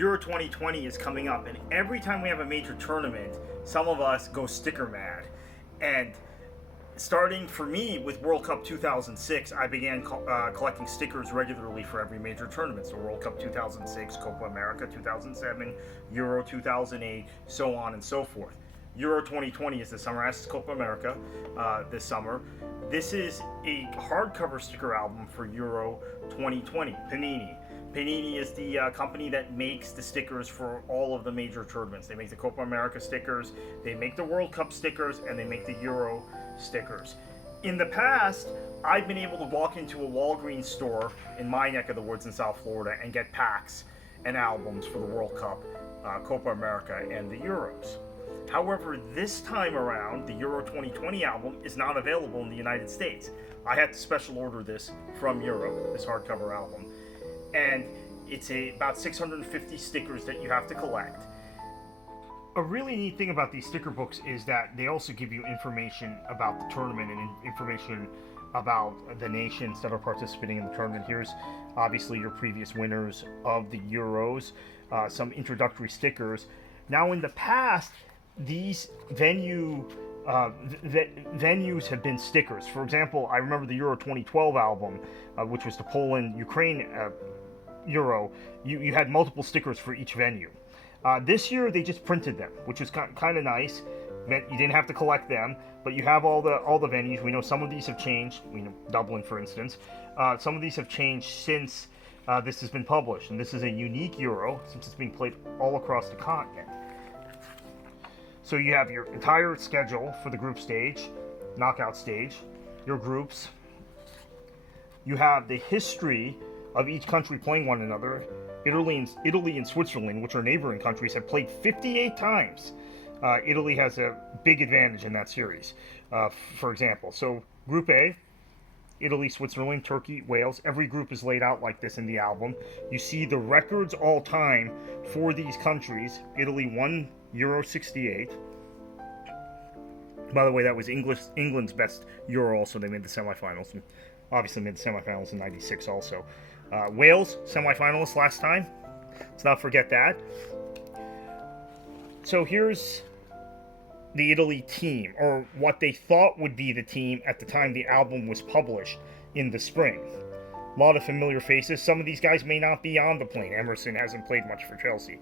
Euro 2020 is coming up, and every time we have a major tournament, some of us go sticker mad. And starting for me with World Cup 2006, I began collecting stickers regularly for every major tournament. So World Cup 2006, Copa America 2007, Euro 2008, so on and so forth. Euro 2020 is the summer, as is Copa America this summer. This is a hardcover sticker album for Euro 2020, Panini. Panini is the company that makes the stickers for all of the major tournaments. They make the Copa America stickers, they make the World Cup stickers, and they make the Euro stickers. In the past, I've been able to walk into a Walgreens store in my neck of the woods in South Florida and get packs and albums for the World Cup, Copa America, and the Euros. However, this time around, the Euro 2020 album is not available in the United States. I had to special order this from Europe, this hardcover album. And it's about 650 stickers that you have to collect. A really neat thing about these sticker books is that they also give you information about the tournament and information about the nations that are participating in the tournament. Here's obviously your previous winners of the Euros, some introductory stickers. Now in the past, these venues have been stickers. For example, I remember the Euro 2012 album, which was the Poland-Ukraine Euro. You had multiple stickers for each venue. This year they just printed them, which was kind of nice. You didn't have to collect them, but you have all the venues. We know some of these have changed. We know Dublin, for instance. Some of these have changed since this has been published, and this is a unique Euro since it's being played all across the continent. So you have your entire schedule for the group stage, knockout stage, your groups. You have the history of each country playing one another. Italy and Switzerland, which are neighboring countries, have played 58 times. Italy has a big advantage in that series, for example. So Group A, Italy, Switzerland, Turkey, Wales. Every group is laid out like this in the album. You see the records all time for these countries. Italy won Euro 68. By the way, that was England's best Euro also. They made the semifinals, and obviously made the semifinals in 96 also. Wales, semifinalists last time. Let's not forget that. So here's the Italy team, or what they thought would be the team at the time the album was published in the spring. A lot of familiar faces. Some of these guys may not be on the plane. Emerson hasn't played much for Chelsea.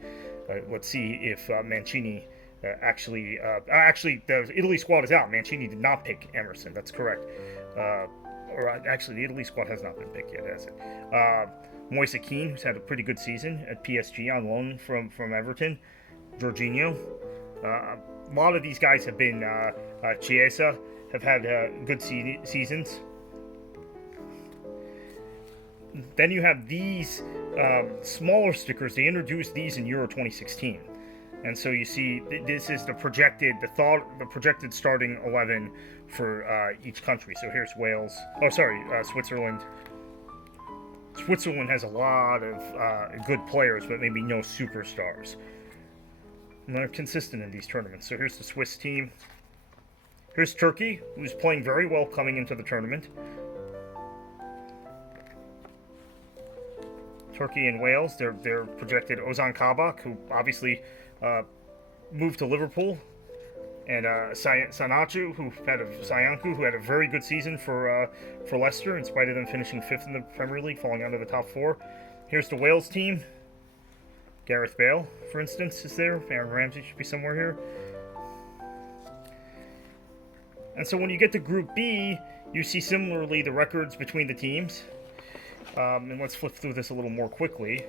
Let's see if Mancini actually, the Italy squad is out. Mancini did not pick Emerson. That's correct. Or actually, the Italy squad has not been picked yet, has it? Moise Kean, who's had a pretty good season at PSG on loan from Everton. Jorginho. A lot of these guys have been, Chiesa, have had good seasons. Then you have these smaller stickers. They introduced these in Euro 2016. And so you see, this is the projected starting 11 for each country. So here's Wales. Switzerland. Switzerland has a lot of good players, but maybe no superstars. And they're consistent in these tournaments. So here's the Swiss team. Here's Turkey, who's playing very well coming into the tournament. Turkey and Wales, they're projected Ozan Kabak, who obviously moved to Liverpool, and Sanachu, who had a very good season for Leicester, in spite of them finishing 5th in the Premier League, falling out of the top 4. Here's the Wales team. Gareth Bale, for instance, is there. Aaron Ramsey should be somewhere here. And so when you get to Group B, you see similarly the records between the teams. And let's flip through this a little more quickly.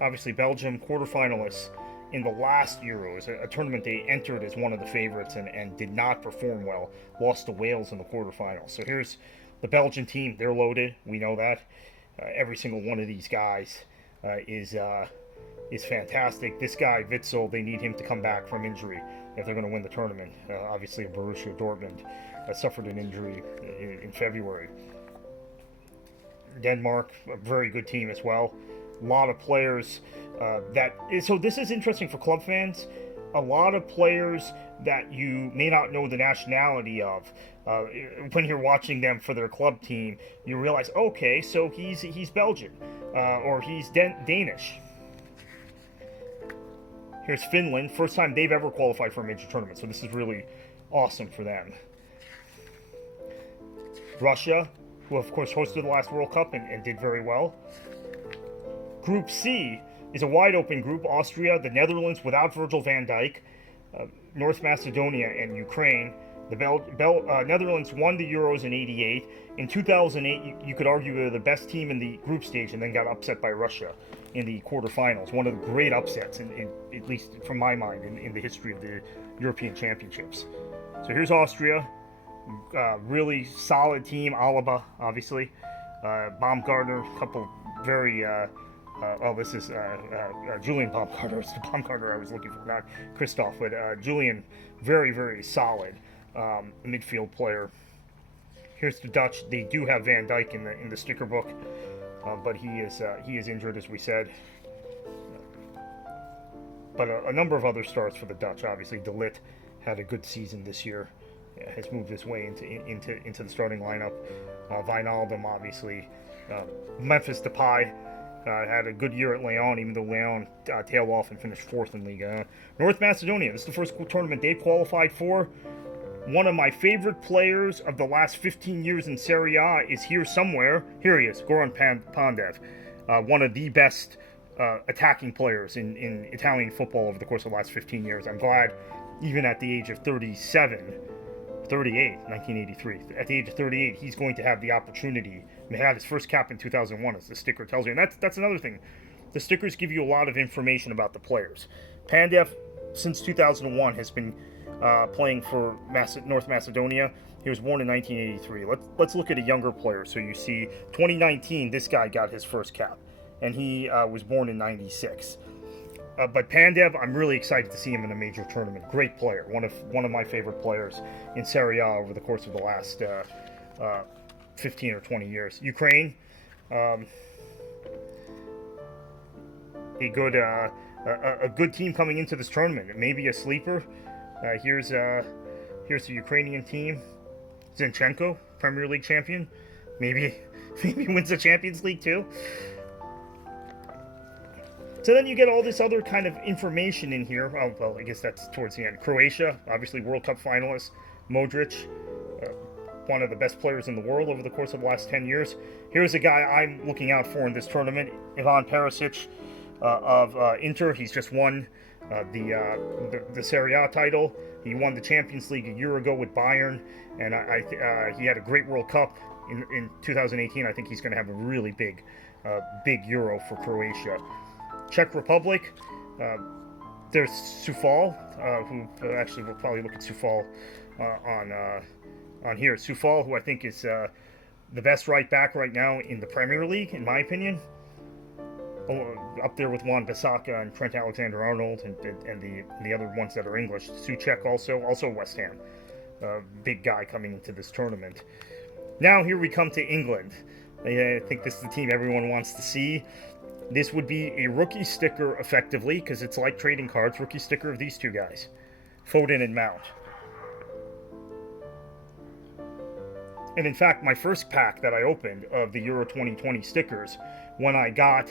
Obviously, Belgium quarterfinalists in the last Euros, a tournament they entered as one of the favorites and did not perform well, lost to Wales in the quarterfinals. So here's the Belgian team. They're loaded. We know that. Every single one of these guys is fantastic. This guy, Witsel, they need him to come back from injury if they're going to win the tournament. Obviously, Borussia Dortmund suffered an injury in February. Denmark, a very good team as well. A lot of players so this is interesting for club fans. A lot of players that you may not know the nationality of. When you're watching them for their club team, you realize, okay, so he's Belgian, or he's Danish. Here's Finland, first time they've ever qualified for a major tournament, so this is really awesome for them. Russia, who of course hosted the last World Cup and did very well. Group C is a wide open group. Austria, the Netherlands without Virgil van Dijk, North Macedonia, and Ukraine. The Netherlands won the Euros in '88. In 2008, you could argue they're the best team in the group stage, and then got upset by Russia in the quarterfinals. One of the great upsets, at least from my mind, in the history of the European Championships. So here's Austria, really solid team. Alaba, obviously, Baumgartner, a couple very. This is Julian Baumgartner. It's the Baumgartner I was looking for, not Christoph, but Julian, very, very solid midfield player. Here's the Dutch. They do have Van Dijk in the sticker book, but he is injured, as we said. But a number of other starts for the Dutch. Obviously, De Ligt had a good season this year. Has moved his way into the starting lineup. Wijnaldum, obviously. Memphis Depay. Had a good year at Lyon, even though Lyon tailed off and finished 4th in Liga. North Macedonia, this is the first tournament they qualified for. One of my favorite players of the last 15 years in Serie A is here somewhere. Here he is, Goran Pandev. One of the best attacking players in Italian football over the course of the last 15 years. I'm glad, even at the age of 1983. At the age of 38, he's going to have the opportunity. He had his first cap in 2001, as the sticker tells you. And that's another thing. The stickers give you a lot of information about the players. Pandev, since 2001, has been playing for North Macedonia. He was born in 1983. Let's look at a younger player. So you see, 2019, this guy got his first cap. And he was born in 96. But Pandev, I'm really excited to see him in a major tournament. Great player, one of my favorite players in Serie A over the course of the last 15 or 20 years. Ukraine, a good team coming into this tournament. Maybe a sleeper. Here's the Ukrainian team. Zinchenko, Premier League champion. Maybe wins the Champions League too. So then you get all this other kind of information in here. Oh, well, I guess that's towards the end. Croatia, obviously World Cup finalist. Modric, one of the best players in the world over the course of the last 10 years. Here's a guy I'm looking out for in this tournament, Ivan Perisic of Inter. He's just won the Serie A title. He won the Champions League a year ago with Bayern, and he had a great World Cup in 2018. I think he's going to have a really big Euro for Croatia. Czech Republic, there's Soufal, who actually we'll probably look at Soufal on here. Soufal, who I think is the best right back right now in the Premier League, in my opinion. Up there with Wan Bissaka and Trent Alexander-Arnold and the other ones that are English. Souček also West Ham, big guy coming into this tournament. Now here we come to England. I think this is the team everyone wants to see. This would be a rookie sticker, effectively, because it's like trading cards. Rookie sticker of these two guys, Foden and Mount. And in fact, my first pack that I opened of the Euro 2020 stickers, when I got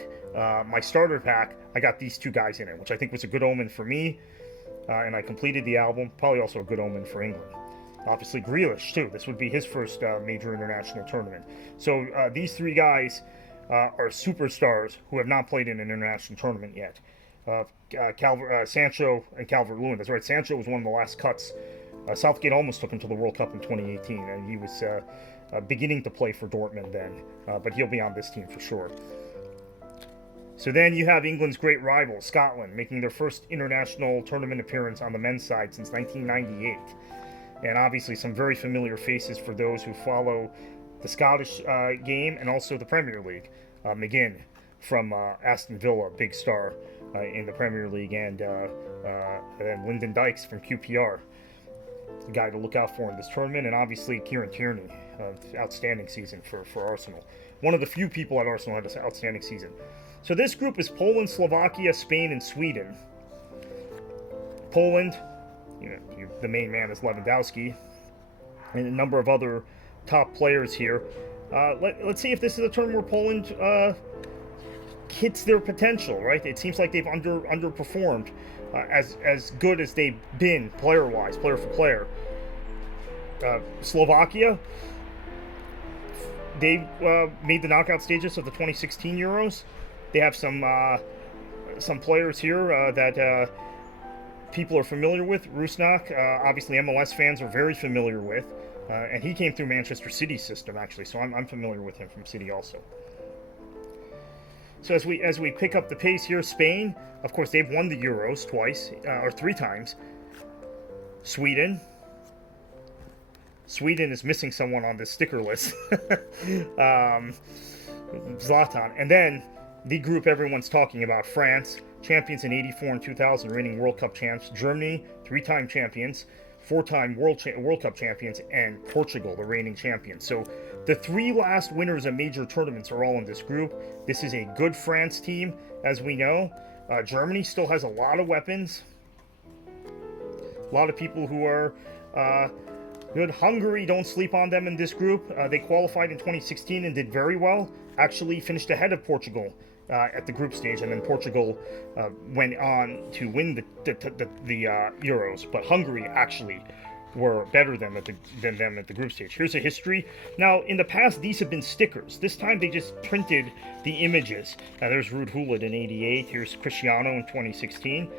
my starter pack, I got these two guys in it, which I think was a good omen for me. And I completed the album. Probably also a good omen for England. Obviously, Grealish, too. This would be his first major international tournament. So these three guys are superstars who have not played in an international tournament yet. Sancho and Calvert-Lewin. That's right, Sancho was one of the last cuts. Southgate almost took him to the World Cup in 2018, and he was beginning to play for Dortmund then. But he'll be on this team for sure. So then you have England's great rival, Scotland, making their first international tournament appearance on the men's side since 1998. And obviously some very familiar faces for those who follow the Scottish game and also the Premier League. McGinn from Aston Villa, big star in the Premier League, and Lyndon Dykes from QPR, the guy to look out for in this tournament, and obviously Kieran Tierney, outstanding season for Arsenal. One of the few people at Arsenal had an outstanding season. So this group is Poland, Slovakia, Spain, and Sweden. Poland, the main man is Lewandowski, and a number of other top players here. Let's see if this is a tournament where Poland hits their potential, right? It seems like they've underperformed as good as they've been player-wise, player for player. Slovakia, they made the knockout stages of the 2016 Euros. They have some players here that people are familiar with. Rusnak, obviously MLS fans are very familiar with, and he came through Manchester City's system actually, so I'm familiar with him from City also. So as we pick up the pace here, Spain, of course, they've won the Euros twice or 3 times. Sweden is missing someone on this sticker list. Zlatan, and then the group everyone's talking about, France, champions in '84 and 2000, reigning World Cup champs. Germany, 3-time champions, 4-time World Cup champions, and Portugal, the reigning champions. So the 3 last winners of major tournaments are all in this group. This is a good France team, as we know. Germany still has a lot of weapons. A lot of people who are good. Hungary, don't sleep on them in this group. They qualified in 2016 and did very well. Actually finished ahead of Portugal at the group stage, and then Portugal went on to win the Euros. But Hungary actually were better than them at the group stage. Here's a history. Now, in the past, these have been stickers. This time, they just printed the images. Now, there's Ruud Gullit in '88. Here's Cristiano in 2016.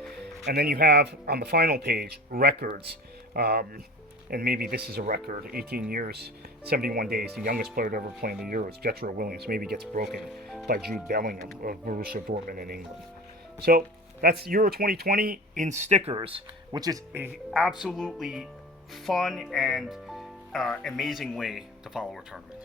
And then you have, on the final page, records. And maybe this is a record, 18 years, 71 days, the youngest player to ever play in the Euros, Jetro Williams, maybe gets broken by Jude Bellingham of Borussia Dortmund in England. So that's Euro 2020 in stickers, which is a absolutely fun and amazing way to follow a tournament.